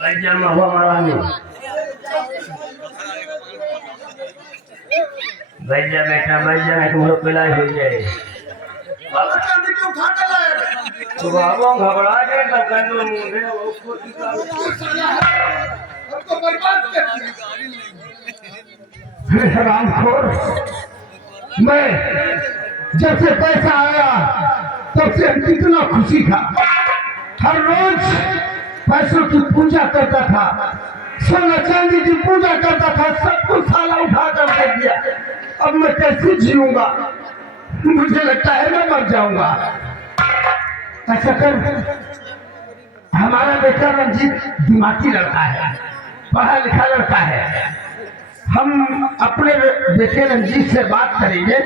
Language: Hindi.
भैया महुआ मारानी भैया बेटा भैया एक मोर पिलाई हो जाए बाबा चांदी के उठा के लाए तो बाबा घबरा गए तो कंदो मुंडे उसको हमको बर्बाद कर दिया। हरामखोर, मैं जब से पैसा आया तब से कितना खुशी था। हर रोज पैसों की पूजा करता था, सोना चांदी की पूजा करता था, सब कुछ साला उठा कर दे दिया। अब मैं कैसे जीऊंगा? मुझे लगता है मैं मर जाऊंगा। ऐसा कर, हमारा बेटा रंजीत दिमागी लड़का है, पढ़ा लिखा लड़का है। हम अपने बेटे रंजीत से बात करेंगे।